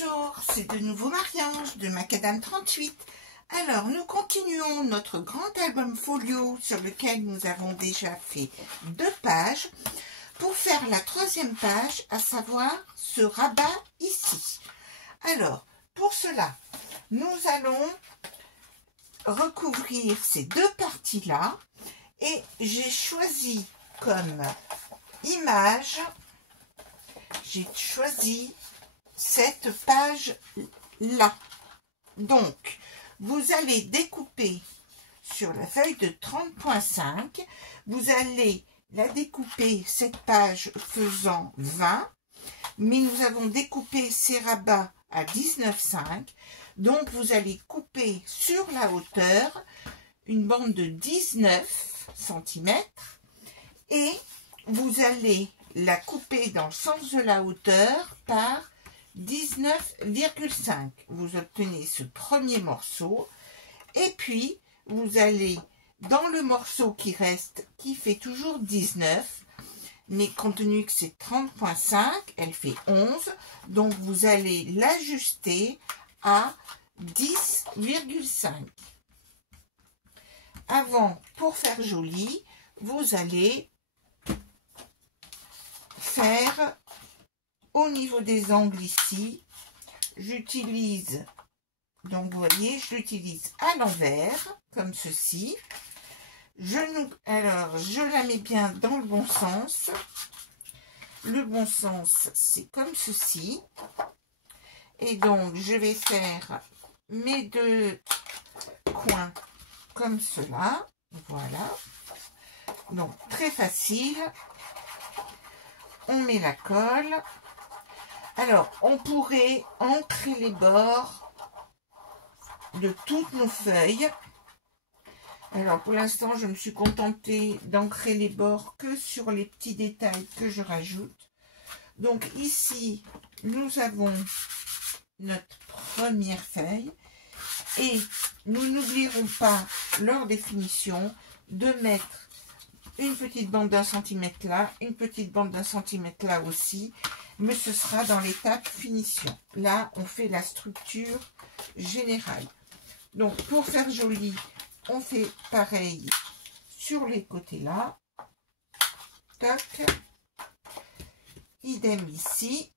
Bonjour, c'est de nouveau Marie-Ange de Macadam 38. Alors, nous continuons notre grand album folio sur lequel nous avons déjà fait 2 pages pour faire la 3e page, à savoir ce rabat ici. Alors, pour cela, nous allons recouvrir ces 2 parties-là et j'ai choisi comme image, j'ai choisi cette page-là. Donc, vous allez découper sur la feuille de 30.5, vous allez la découper, cette page faisant 20, mais nous avons découpé ces rabats à 19,5, donc vous allez couper sur la hauteur une bande de 19 cm et vous allez la couper dans le sens de la hauteur par 19,5. Vous obtenez ce premier morceau et puis vous allez dans le morceau qui reste, qui fait toujours 19, mais compte tenu que c'est 30.5, elle fait 11, donc vous allez l'ajuster à 10,5. Avant, pour faire joli, vous allez faire au niveau des angles ici, j'utilise, donc vous voyez, je l'utilise à l'envers, comme ceci. Alors, je la mets bien dans le bon sens. Le bon sens, c'est comme ceci. Et donc, je vais faire mes 2 coins comme cela. Voilà. Donc, très facile. On met la colle. Alors, on pourrait ancrer les bords de toutes nos feuilles. Alors, pour l'instant, je me suis contentée d'ancrer les bords que sur les petits détails que je rajoute. Donc, ici, nous avons notre première feuille. Et nous n'oublierons pas, lors des finitions, de mettre une petite bande d'1 centimètre là, une petite bande d'1 centimètre là aussi, mais ce sera dans l'étape finition. Là, on fait la structure générale. Donc, pour faire joli, on fait pareil sur les côtés là. Toc. Idem ici.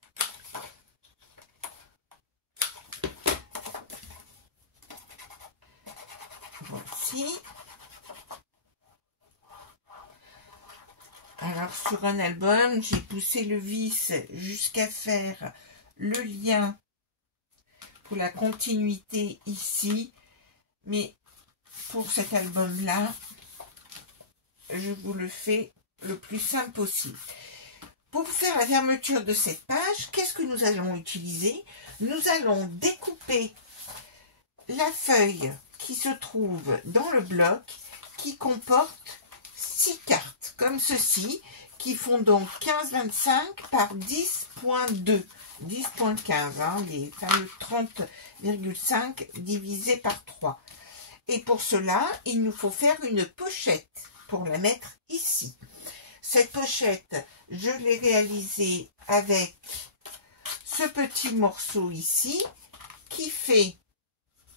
Voici. Alors, sur un album, j'ai poussé le vis jusqu'à faire le lien pour la continuité ici. Mais pour cet album-là, je vous le fais le plus simple possible. Pour faire la fermeture de cette page, qu'est-ce que nous allons utiliser? Nous allons découper la feuille qui se trouve dans le bloc qui comporte 6 cartes, comme ceci, qui font donc 15,25 par 10,2, 10,15, hein, les fameux 30,5 divisé par 3. Et pour cela, il nous faut faire une pochette pour la mettre ici. Cette pochette, je l'ai réalisée avec ce petit morceau ici, qui fait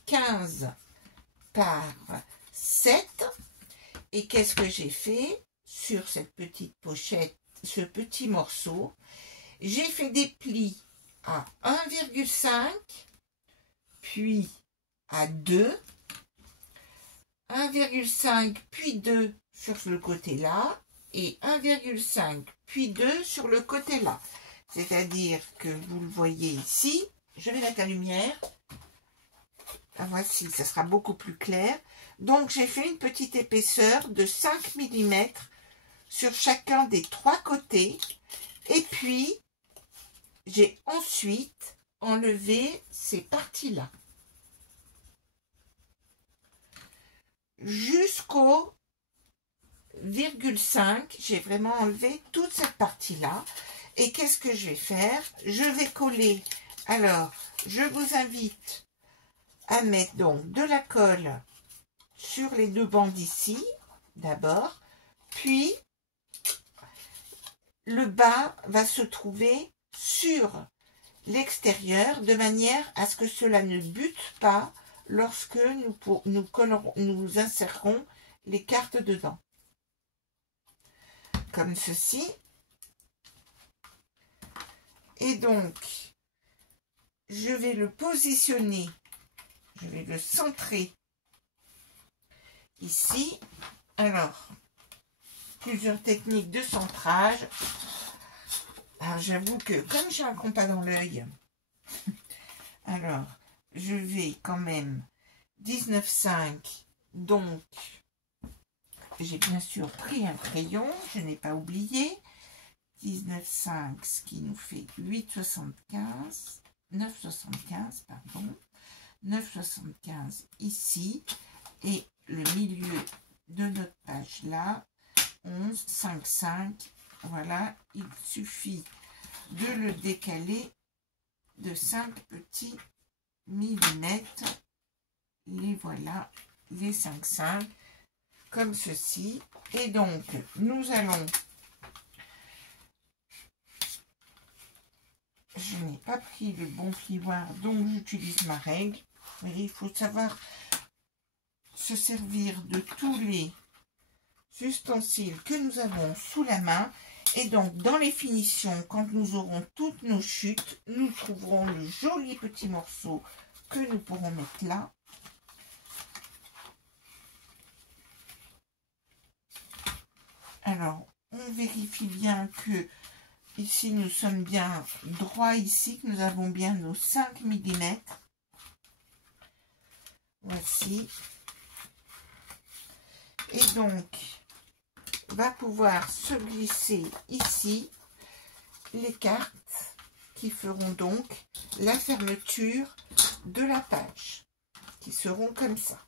15 par 7. Et qu'est-ce que j'ai fait sur cette petite pochette, ce petit morceau? J'ai fait des plis à 1,5, puis à 2, 1,5 puis 2 sur le côté là, et 1,5 puis 2 sur le côté là. C'est-à-dire que vous le voyez ici, je vais mettre la lumière. Ah, voici, ça sera beaucoup plus clair. Donc, j'ai fait une petite épaisseur de 5 mm sur chacun des 3 côtés. Et puis, j'ai ensuite enlevé ces parties-là. Jusqu'au 0,5, j'ai vraiment enlevé toute cette partie-là. Et qu'est-ce que je vais faire? Je vais coller. Alors, je vous invite à mettre donc de la colle sur les 2 bandes ici, d'abord, puis le bas va se trouver sur l'extérieur de manière à ce que cela ne bute pas lorsque nous insérerons les cartes dedans. Comme ceci. Et donc, je vais le positionner, je vais le centrer ici. Alors, plusieurs techniques de centrage. Alors, j'avoue que comme j'ai un compas dans l'œil, alors, je vais quand même 19,5. Donc, j'ai bien sûr pris un crayon, je n'ai pas oublié. 19,5, ce qui nous fait 8,75. 9,75, pardon. 9,75 ici. Et le milieu de notre page là, 11,55. Voilà, il suffit de le décaler de 5 petits millimètres. Les voilà, les 5,5, comme ceci. Et donc, nous allons... Je n'ai pas pris le bon plioir, donc j'utilise ma règle. Mais il faut savoir se servir de tous les ustensiles que nous avons sous la main. Et donc, dans les finitions, quand nous aurons toutes nos chutes, nous trouverons le joli petit morceau que nous pourrons mettre là. Alors, on vérifie bien que ici, nous sommes bien droits ici, que nous avons bien nos 5 mm. Voici. Et donc, va pouvoir se glisser ici les cartes qui feront donc la fermeture de la page, qui seront comme ça.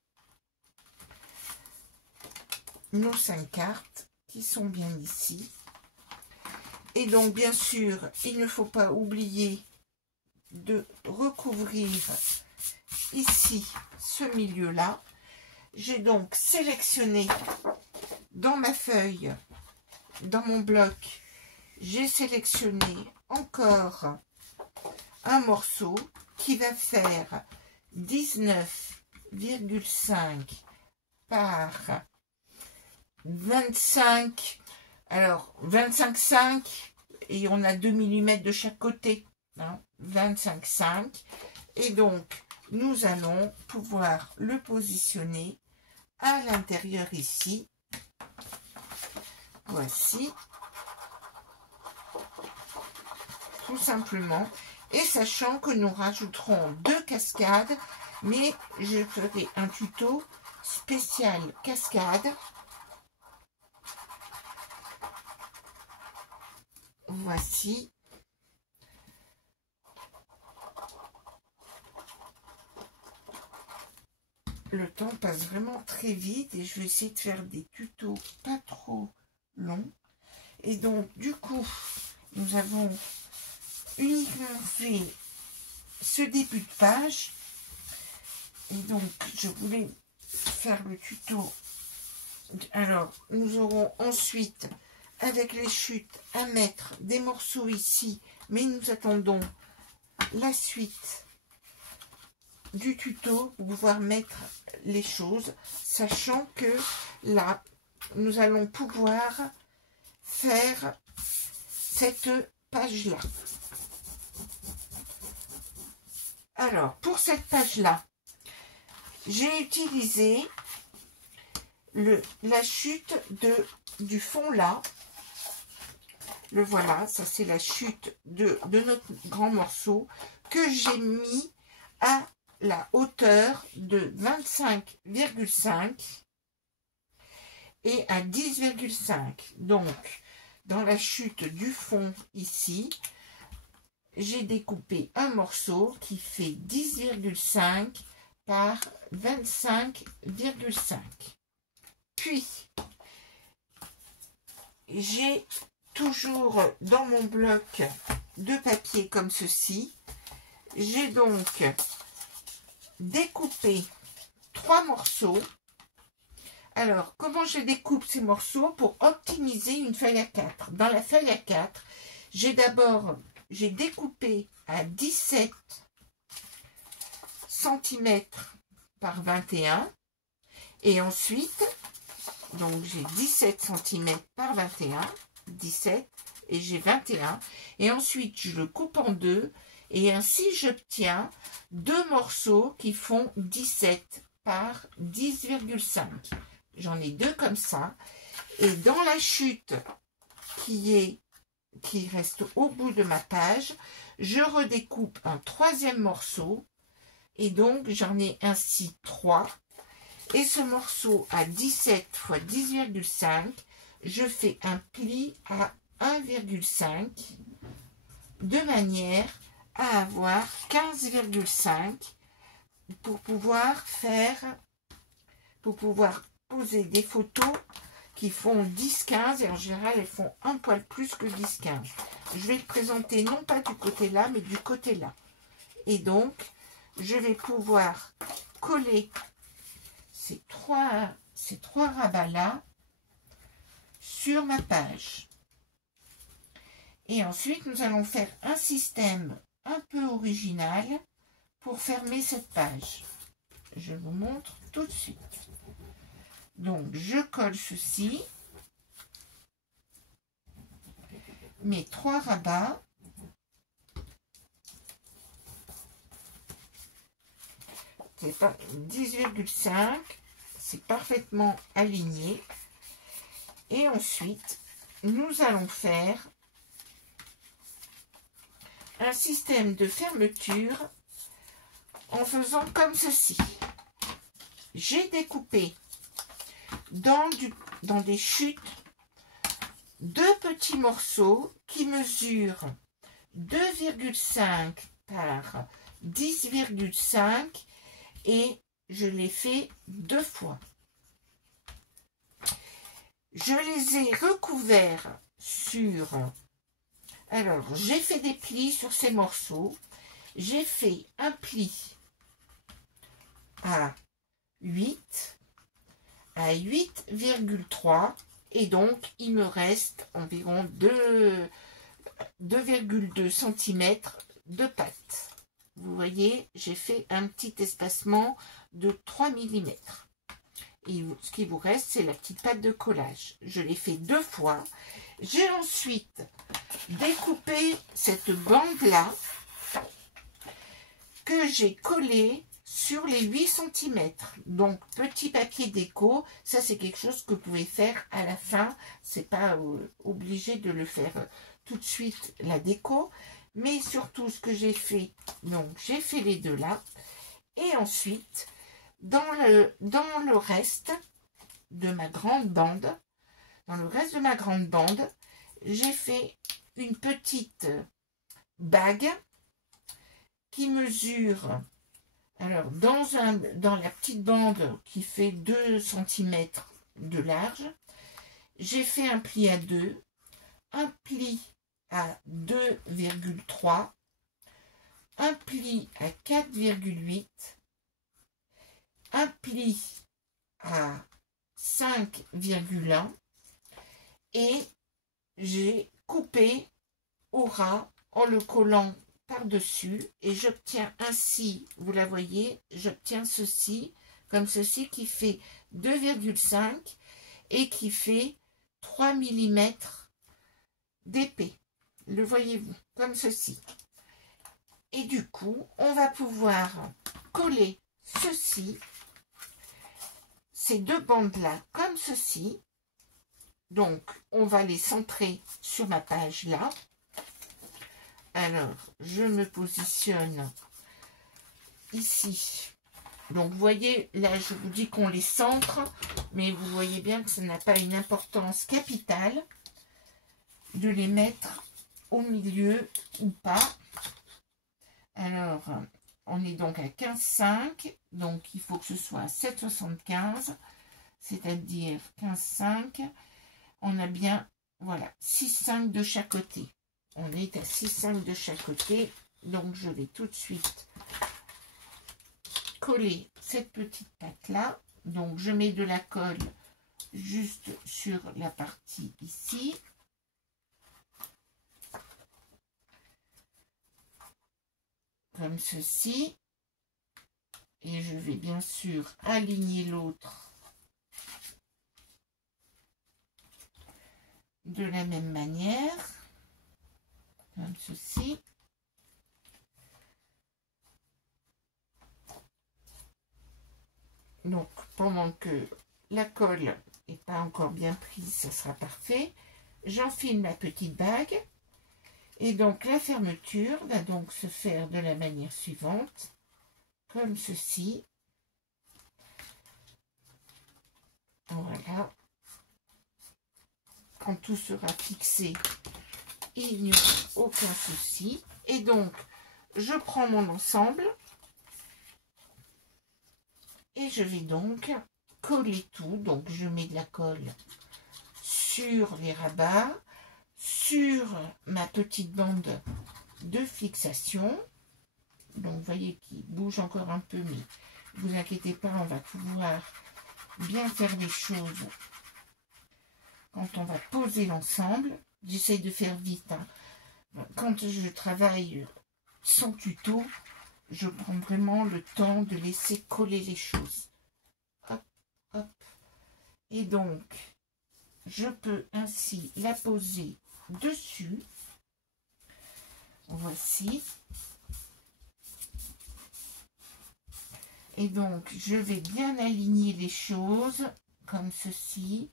Nos 5 cartes qui sont bien ici. Et donc, bien sûr, il ne faut pas oublier de recouvrir ici ce milieu-là. J'ai donc sélectionné dans ma feuille, dans mon bloc, j'ai sélectionné encore un morceau qui va faire 19,5 par 25. Alors, 25,5 et on a 2 mm de chaque côté. Hein, 25,5. Et donc, nous allons pouvoir le positionner à l'intérieur ici. Voici. Tout simplement. Et sachant que nous rajouterons 2 cascades, mais je ferai un tuto spécial cascade. Voici. Le temps passe vraiment très vite et je vais essayer de faire des tutos pas trop longs. Et donc, du coup, nous avons uniquement fait ce début de page. Et donc, je voulais faire le tuto. Alors, nous aurons ensuite, avec les chutes, à mettre des morceaux ici. Mais nous attendons la suite du tuto pour pouvoir mettre les choses, sachant que là, nous allons pouvoir faire cette page-là. Alors, pour cette page-là, j'ai utilisé la chute du fond là. Le voilà, ça c'est la chute de notre grand morceau que j'ai mis à la hauteur de 25,5 et à 10,5. Donc, dans la chute du fond ici, j'ai découpé un morceau qui fait 10,5 par 25,5. Puis, j'ai toujours dans mon bloc de papier comme ceci, j'ai donc découpé 3 morceaux. Alors, comment je découpe ces morceaux pour optimiser une feuille A4? Dans la feuille A4, j'ai découpé à 17 cm par 21. Et ensuite, donc j'ai 17 cm par 21, 17, et j'ai 21. Et ensuite, je le coupe en deux. Et ainsi, j'obtiens deux morceaux qui font 17 par 10,5. J'en ai deux comme ça. Et dans la chute qui reste au bout de ma page, je redécoupe un troisième morceau. Et donc, j'en ai ainsi 3. Et ce morceau à 17 x 10,5, je fais un pli à 1,5 de manière à avoir 15,5 pour pouvoir poser des photos qui font 10-15 et en général elles font un poil plus que 10-15. Je vais le présenter non pas du côté là mais du côté là. Et donc je vais pouvoir coller ces trois rabats là sur ma page. Et ensuite, nous allons faire un système un peu original pour fermer cette page. Je vous montre tout de suite. Donc, je colle ceci, mes 3 rabats. C'est pas 10,5, c'est parfaitement aligné. Et ensuite, nous allons faire un système de fermeture en faisant comme ceci. J'ai découpé dans des chutes 2 petits morceaux qui mesurent 2,5 par 10,5 et je les fais 2 fois. Je les ai recouverts sur... Alors, j'ai fait des plis sur ces morceaux. J'ai fait un pli à 8, à 8,3 et donc il me reste environ 2,2 cm de pâte. Vous voyez, j'ai fait un petit espacement de 3 mm. Et ce qui vous reste, c'est la petite pâte de collage. Je l'ai fait 2 fois. J'ai ensuite découpé cette bande-là que j'ai collée sur les 8 cm. Donc, petit papier déco, ça c'est quelque chose que vous pouvez faire à la fin. C'est pas obligé de le faire tout de suite, la déco. Mais surtout, ce que j'ai fait, donc j'ai fait les deux là. Et ensuite, dans le reste de ma grande bande, j'ai fait une petite bague qui mesure, alors dans la petite bande qui fait 2 cm de large, j'ai fait un pli à 2, un pli à 2,3, un pli à 4,8, un pli à 5,1 et j'ai coupé au ras en le collant par-dessus et j'obtiens ainsi, vous la voyez, j'obtiens ceci, comme ceci qui fait 2,5 et qui fait 3 mm d'épais. Le voyez-vous, comme ceci. Et du coup, on va pouvoir coller ceci, ces deux bandes-là, comme ceci. Donc, on va les centrer sur ma page là. Alors, je me positionne ici. Donc, vous voyez, là, je vous dis qu'on les centre, mais vous voyez bien que ça n'a pas une importance capitale de les mettre au milieu ou pas. Alors, on est donc à 15,5, donc il faut que ce soit à 7,75, c'est-à-dire 15,5. On a bien, voilà, 6,5 de chaque côté. On est à 6,5 de chaque côté. Donc, je vais tout de suite coller cette petite pâte-là. Donc, je mets de la colle juste sur la partie ici. comme ceci. Et je vais bien sûr aligner l'autre de la même manière, comme ceci. Donc, pendant que la colle n'est pas encore bien prise, ça sera parfait. J'enfile ma petite bague. Et donc, la fermeture va donc se faire de la manière suivante, comme ceci. Voilà. Quand tout sera fixé, il n'y aura aucun souci. Et donc, je prends mon ensemble et je vais donc coller tout. Donc, je mets de la colle sur les rabats, sur ma petite bande de fixation. Donc, vous voyez qu'il bouge encore un peu, mais ne vous inquiétez pas, on va pouvoir bien faire les choses quand on va poser l'ensemble. J'essaye de faire vite, hein. Quand je travaille sans tuto, je prends vraiment le temps de laisser coller les choses. Hop, hop. Et donc, je peux ainsi la poser dessus. Voici. Et donc, je vais bien aligner les choses comme ceci.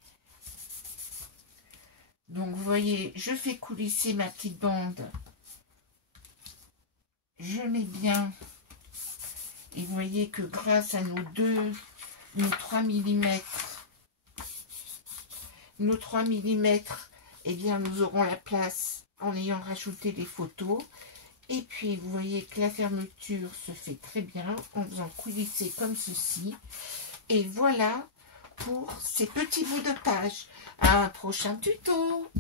Donc, vous voyez, je fais coulisser ma petite bande. Je mets bien. Et vous voyez que grâce à nos 3 mm, eh bien, nous aurons la place en ayant rajouté les photos. Et puis, vous voyez que la fermeture se fait très bien en faisant coulisser comme ceci. Et voilà pour ces petits bouts de page. À un prochain tuto.